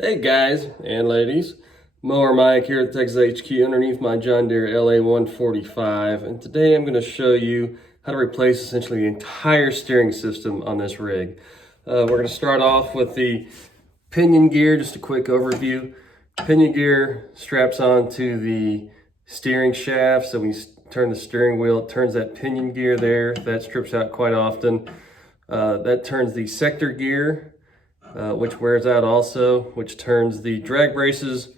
Hey guys and ladies, Mower Mike here at Texas HQ underneath my John Deere LA 145, and today I'm going to show you how to replace essentially the entire steering system on this rig. We're going to start off with the pinion gear, just a quick overview. Pinion gear straps onto the steering shaft, so when you turn the steering wheel, it turns that pinion gear there. That strips out quite often. That turns the sector gear, which wears out also, which turns the drag braces,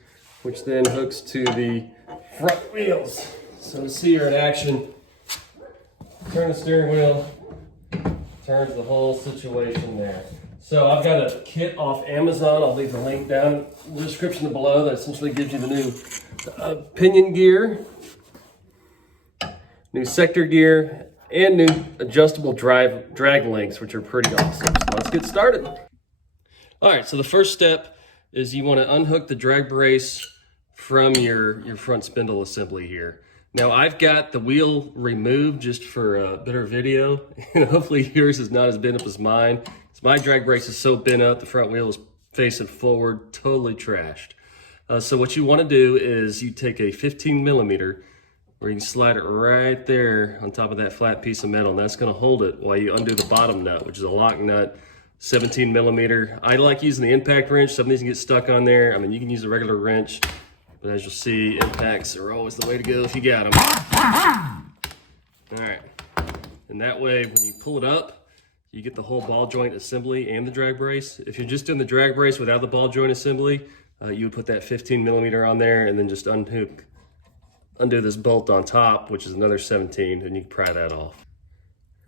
which then hooks to the front wheels. So to see her in action, turn the steering wheel, turns the whole situation there. So I've got a kit off Amazon. I'll leave the link down in the description below. That essentially gives you the new pinion gear, new sector gear, and new adjustable drag links, which are pretty awesome. So let's get started. All right, so the first step is you want to unhook the drag brace from your front spindle assembly here. Now I've got the wheel removed just for a better video, and hopefully yours is not as bent up as mine. So my drag brace is so bent up, the front wheel is facing forward, totally trashed. So what you want to do is you take a 15 millimeter, where you can slide it right there on top of that flat piece of metal, and that's going to hold it while you undo the bottom nut, which is a lock nut, 17 millimeter. I like using the impact wrench. Some of these can get stuck on there. I mean, you can use a regular wrench, but as you'll see, impacts are always the way to go if you got them. All right, and that way when you pull it up, you get the whole ball joint assembly and the drag brace. If you're just doing the drag brace without the ball joint assembly, you would put that 15 millimeter on there and then just undo this bolt on top, which is another 17, and you can pry that off.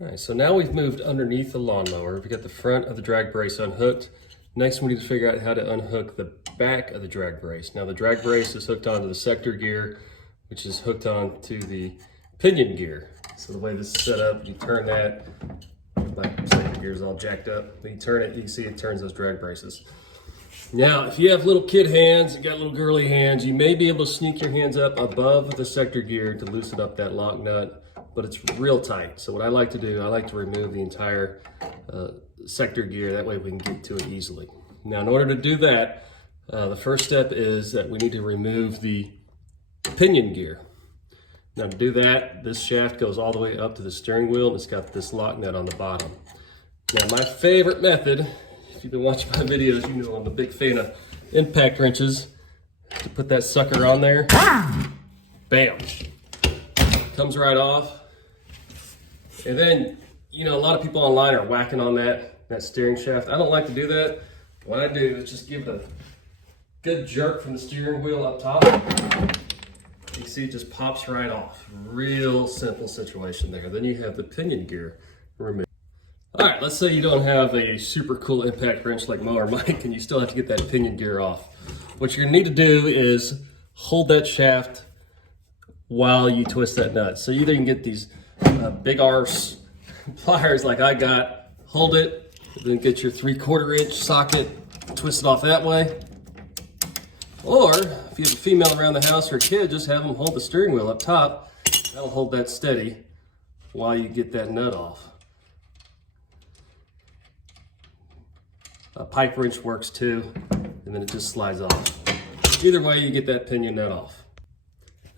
All right, so now we've moved underneath the lawnmower. We've got the front of the drag brace unhooked. Next, we need to figure out how to unhook the back of the drag brace. Now, the drag brace is hooked onto the sector gear, which is hooked onto the pinion gear. So the way this is set up, you turn that, my sector gear is all jacked up. When you turn it, you can see it turns those drag braces. Now, if you have little kid hands, you got little girly hands, you may be able to sneak your hands up above the sector gear to loosen up that lock nut, but it's real tight. So what I like to do, I like to remove the entire sector gear. That way we can get to it easily. Now, in order to do that, the first step is that we need to remove the pinion gear. Now, to do that, this shaft goes all the way up to the steering wheel, and it's got this lock nut on the bottom. Now, my favorite method, if you've been watching my videos, you know I'm a big fan of impact wrenches. To put that sucker on there, bam, comes right off. And then, you know, a lot of people online are whacking on that steering shaft. I don't like to do that. What I do is just give it a good jerk from the steering wheel up top. You see it just pops right off. Real simple situation there. Then you have the pinion gear removed. All right, let's say you don't have a super cool impact wrench like Mower Mike, and you still have to get that pinion gear off. What you're gonna need to do is hold that shaft while you twist that nut. So you either can get these big arse pliers like I got, hold it, then get your 3/4 inch socket, twist it off that way. Or if you have a female around the house or a kid, just have them hold the steering wheel up top. That'll hold that steady while you get that nut off. A pipe wrench works too, and then it just slides off. Either way, you get that pinion nut off.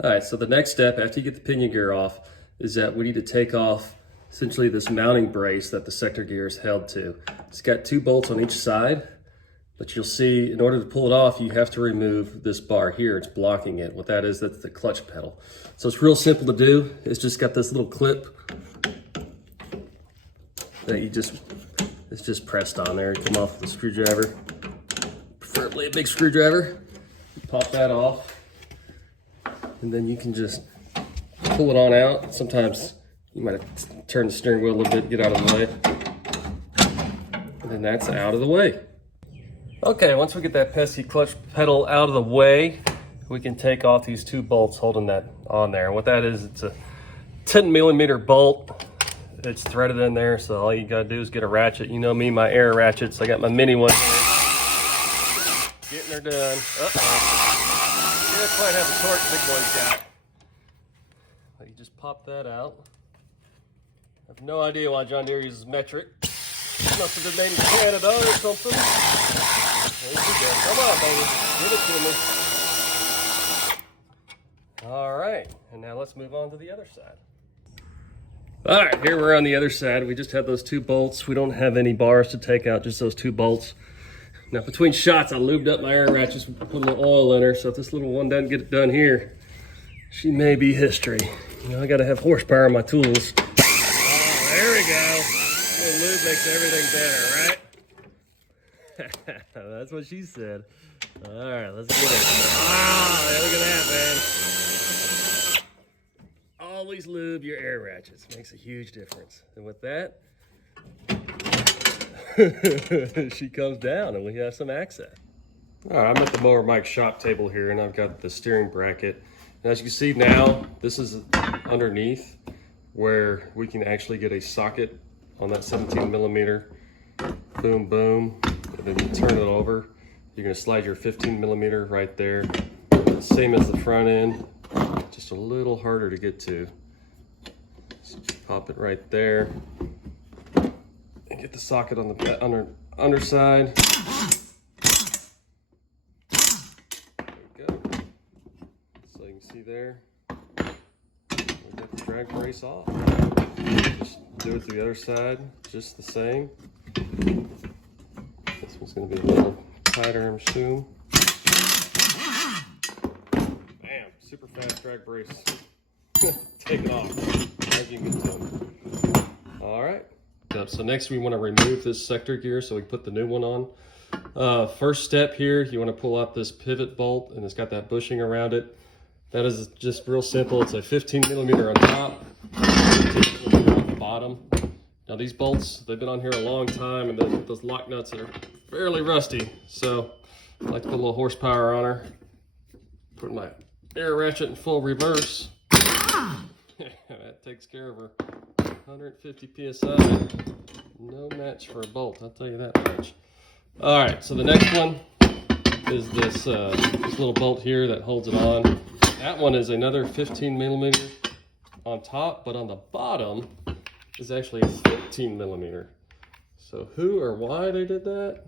All right, so the next step after you get the pinion gear off is that we need to take off essentially this mounting brace that the sector gear is held to. It's got 2 bolts on each side, but you'll see in order to pull it off, you have to remove this bar here. It's blocking it. What that is, that's the clutch pedal. So it's real simple to do. It's just got this little clip that it's just pressed on there. Come off with a screwdriver, preferably a big screwdriver. You pop that off, and then you can just pull it on out. Sometimes you might have to turn the steering wheel a little bit, get out of the way. And then that's out of the way. Okay, once we get that pesky clutch pedal out of the way, we can take off these 2 bolts holding that on there. What that is, it's a 10 millimeter bolt. It's threaded in there, so all you gotta do is get a ratchet. You know me, my air ratchets. I got my mini one here. Getting her done. Uh-oh. Didn't quite have the torque big boy's got. But you just pop that out. I have no idea why John Deere uses metric. Must have been made in Canada or something. There you go. Come on, baby. Give it to me. All right, and now let's move on to the other side. All right, here we're on the other side. We just have those 2 bolts. We don't have any bars to take out, just those 2 bolts. Now, between shots, I lubed up my air ratchets, put a little oil in her, so if this little one doesn't get it done here, she may be history. You know, I gotta have horsepower in my tools. Oh, there we go. A little lube makes everything better, right? That's what she said. All right, let's get it. Ah, look at that, man. Always lube your air ratchets. Makes a huge difference. And with that, she comes down and we have some access. All right, I'm at the Mower Mike shop table here, and I've got the steering bracket. And as you can see now, this is underneath where we can actually get a socket on that 17 millimeter. Boom, boom. And then you turn it over. You're gonna slide your 15 millimeter right there. Same as the front end, just a little harder to get to. So pop it right there and get the socket on the underside. There we go. So you can see there, we get the drag brace off. Just do it to the other side, just the same. This one's going to be a little tighter, I'm assuming. Bam! Super fast drag brace. Take it off as you get to them. All right. So next we want to remove this sector gear so we can put the new one on. First step here, you want to pull out this pivot bolt, and it's got that bushing around it. That is just real simple. It's a 15 millimeter on top, 15 millimeter on the bottom. Now these bolts, they've been on here a long time, and those lock nuts are fairly rusty. So I like to put a little horsepower on her. Put my air ratchet in full reverse. That takes care of her. 150 PSI, no match for a bolt, I'll tell you that much. All right, so the next one is this little bolt here that holds it on. That one is another 15 millimeter on top, but on the bottom is actually a 15 millimeter. So who or why they did that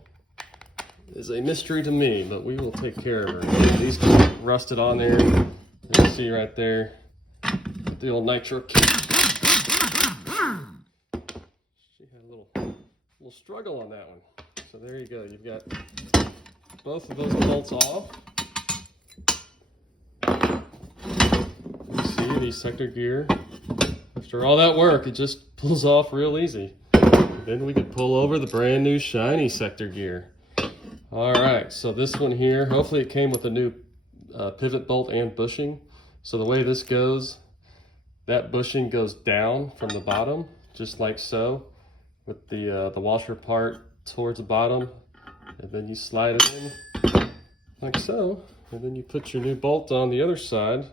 is a mystery to me, but we will take care of her. These just rusted on there. You can see right there, the old nitro kit. We'll struggle on that one. So there you go. You've got both of those bolts off. You see the sector gear. After all that work, it just pulls off real easy. Then we could pull over the brand new shiny sector gear. All right, so this one here, hopefully it came with a new pivot bolt and bushing. So the way this goes, that bushing goes down from the bottom, just like so, with the washer part towards the bottom, and then you slide it in like so, and then you put your new bolt on the other side.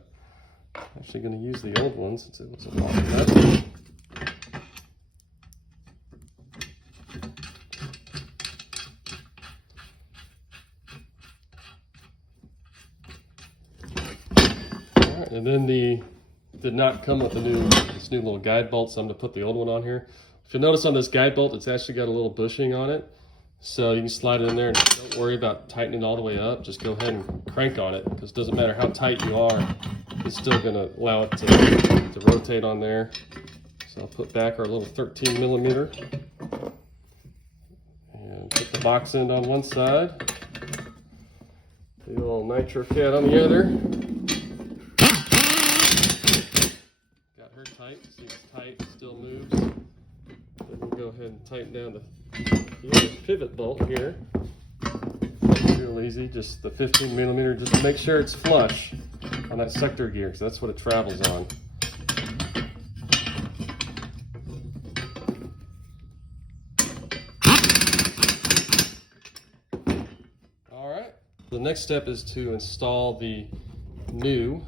I'm actually going to use the old one since it was a long time. All right, and then did not come with this new little guide bolt, so I'm going to put the old one on here. If you'll notice on this guide bolt, it's actually got a little bushing on it. So you can slide it in there and don't worry about tightening it all the way up. Just go ahead and crank on it, because it doesn't matter how tight you are, it's still going to allow it to rotate on there. So I'll put back our little 13 millimeter and put the box end on one side, the little nitro cat on the other. Got her tight. See, it's tight, it still moves. Then we'll go ahead and tighten down the other pivot bolt here. Real easy, just the 15 millimeter, just to make sure it's flush on that sector gear, because that's what it travels on. All right, the next step is to install the new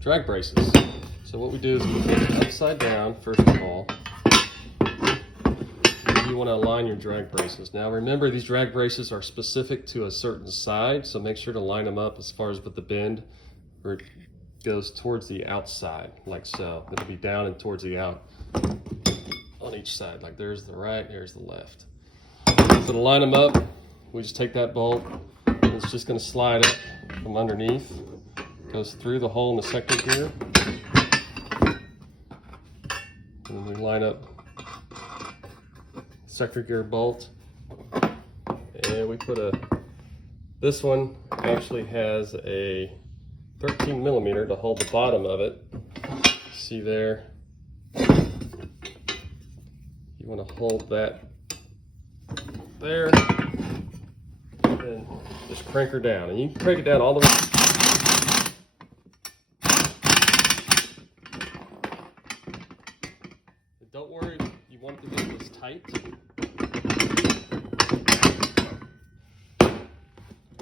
drag braces. So what we do is we put it upside down, first of all. You want to align your drag braces. Now remember, these drag braces are specific to a certain side, so make sure to line them up as far as with the bend, where it goes towards the outside, like so. It'll be down and towards the out. on each side. Like there's the right, here's the left. So to line them up, we just take that bolt, and it's just going to slide up from underneath. Goes through the hole in the sector gear. And we line up sector gear bolt. And we put this one actually has a 13 millimeter to hold the bottom of it. See there? You want to hold that there, and then just crank her down. And you can crank it down all the way. But don't worry, you want it to get this tight.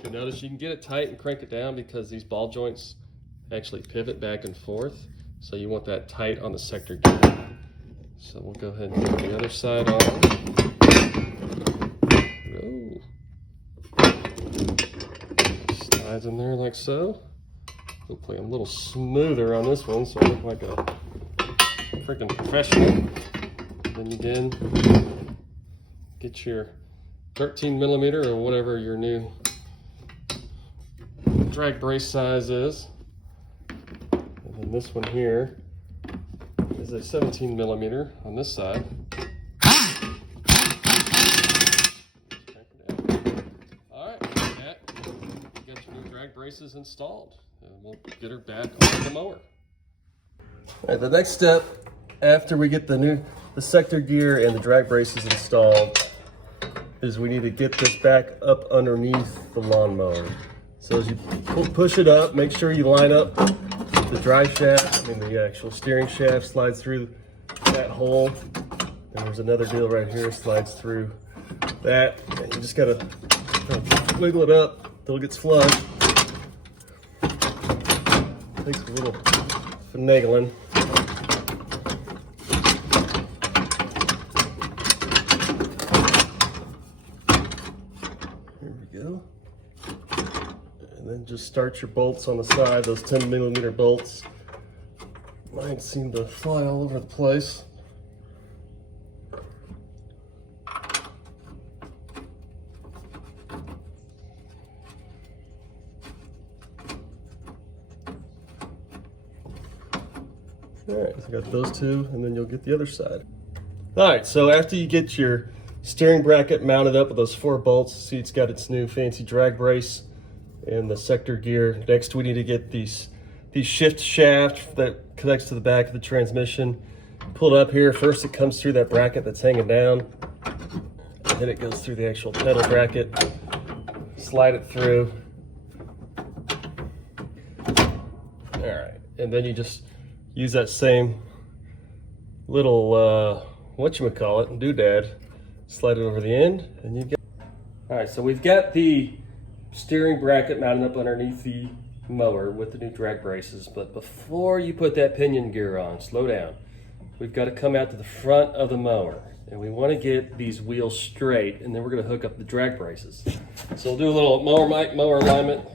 You notice you can get it tight and crank it down because these ball joints actually pivot back and forth. So you want that tight on the sector gear. So we'll go ahead and get the other side on. Slides in there like so. Hopefully I'm a little smoother on this one so I look like a freaking professional. Then you can get your 13 millimeter or whatever your new drag brace size is. And then this one here is a 17 millimeter on this side. Alright, with that, you got your new drag braces installed. And we'll get her back on the mower. Alright, the next step after we get the sector gear and the drag braces installed is we need to get this back up underneath the lawnmower. So as you push it up, make sure you line up the drive shaft. The actual steering shaft slides through that hole. And there's another deal right here, slides through that. And you just gotta wiggle it up until it gets flush. Takes a little finagling. Here we go. And then just start your bolts on the side, those 10 millimeter bolts. Mine seem to fly all over the place. All right, so I got those two, and then you'll get the other side. All right, so after you get your steering bracket mounted up with those 4 bolts, see it's got its new fancy drag brace and the sector gear. Next, we need to get these shift shaft that connects to the back of the transmission. Pull it up here. First, it comes through that bracket that's hanging down. And then it goes through the actual pedal bracket. Slide it through. All right, and then you just use that same little whatchamacallit, doodad. Slide it over the end, and you get. All right, so we've got the steering bracket mounted up underneath the mower with the new drag braces, but before you put that pinion gear on, slow down. We've got to come out to the front of the mower, and we want to get these wheels straight, and then we're going to hook up the drag braces. So we'll do a little mower alignment.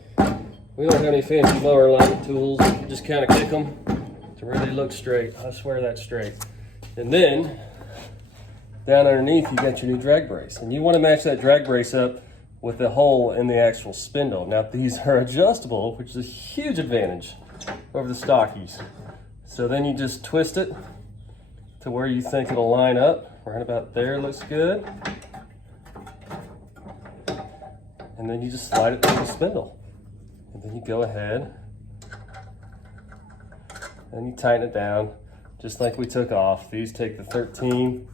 We don't have any fancy mower alignment tools. Just kind of kick them to where they look straight. I swear that's straight. And then down underneath you got your new drag brace, and you want to match that drag brace up with the hole in the actual spindle. Now these are adjustable, which is a huge advantage over the stockies. So then you just twist it to where you think it'll line up. Right about there looks good. And then you just slide it through the spindle. And then you go ahead and you tighten it down just like we took off. These take the 13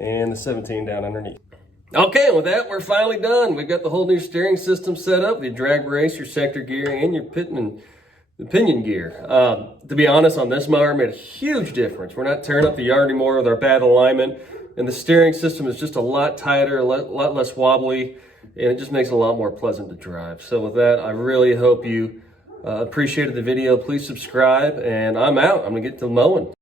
and the 17 down underneath. Okay, and with that, we're finally done. We've got the whole new steering system set up, the drag brace, your sector gear, and your pinion gear. To be honest, on this mower, it made a huge difference. We're not tearing up the yard anymore with our bad alignment, and the steering system is just a lot tighter, a lot less wobbly, and it just makes it a lot more pleasant to drive. So with that, I really hope you appreciated the video. Please subscribe, and I'm out. I'm gonna get to mowing.